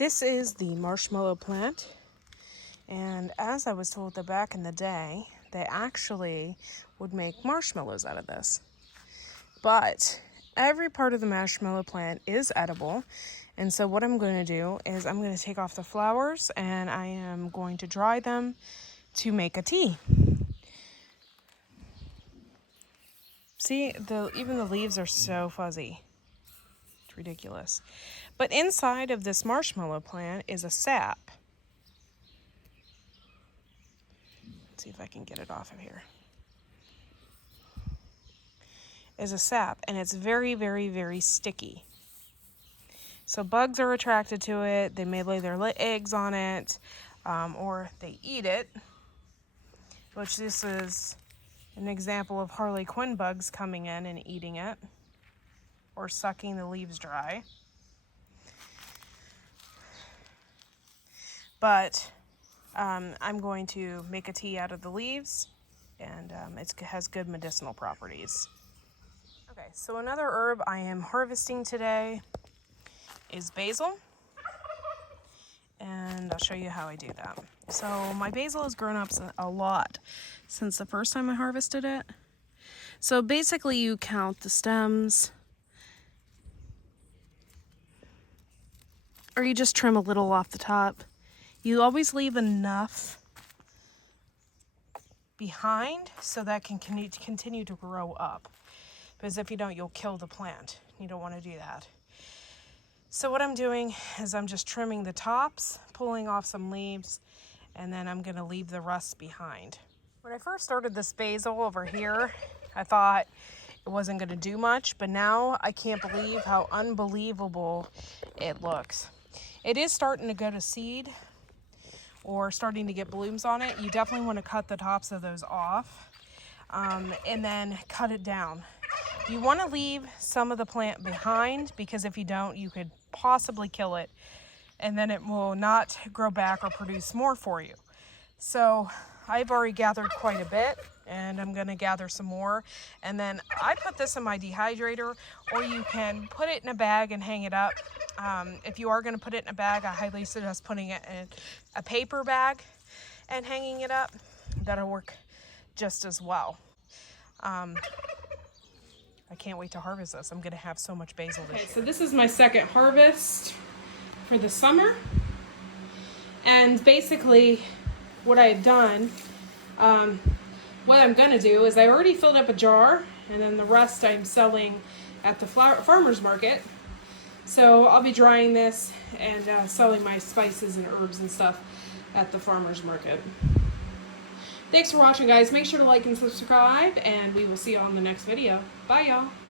This is the marshmallow plant, and as I was told that back in the day, they actually would make marshmallows out of this. But every part of the marshmallow plant is edible, and so what I'm going to do is I'm going to take off the flowers and I am going to dry them to make a tea. See, even the leaves are so fuzzy. It's ridiculous. But inside of this marshmallow plant is a sap. Let's see if I can get it off of here. Is a sap, and it's very, very, very sticky. So bugs are attracted to it. They may lay their eggs on it, or they eat it, which this is an example of Harley Quinn bugs coming in and eating it or sucking the leaves dry. But I'm going to make a tea out of the leaves, and it has good medicinal properties. Okay, so another herb I am harvesting today is basil, and I'll show you how I do that. So my basil has grown up a lot since the first time I harvested it. So basically you count the stems, or you just trim a little off the top. You always leave enough behind so that can continue to grow up. Because if you don't, you'll kill the plant. You don't want to do that. So what I'm doing is I'm just trimming the tops, pulling off some leaves, and then I'm going to leave the rest behind. When I first started this basil over here, I thought it wasn't going to do much, but now I can't believe how unbelievable it looks. It is starting to go to seed or starting to get blooms on it. You definitely want to cut the tops of those off and then cut it down. You want to leave some of the plant behind, because if you don't, you could possibly kill it and then it will not grow back or produce more for you. So I've already gathered quite a bit, and I'm going to gather some more. And then I put this in my dehydrator, or you can put it in a bag and hang it up. If you are going to put it in a bag, I highly suggest putting it in a paper bag and hanging it up. That'll work just as well. I can't wait to harvest this. I'm going to have so much basil this year. So this is my second harvest for the summer. And basically what I had done, what I'm going to do is I already filled up a jar, and then the rest I'm selling at the farmer's market. So I'll be drying this and selling my spices and herbs and stuff at the farmer's market. Thanks for watching, guys. Make sure to like and subscribe, and we will see you on the next video. Bye, y'all.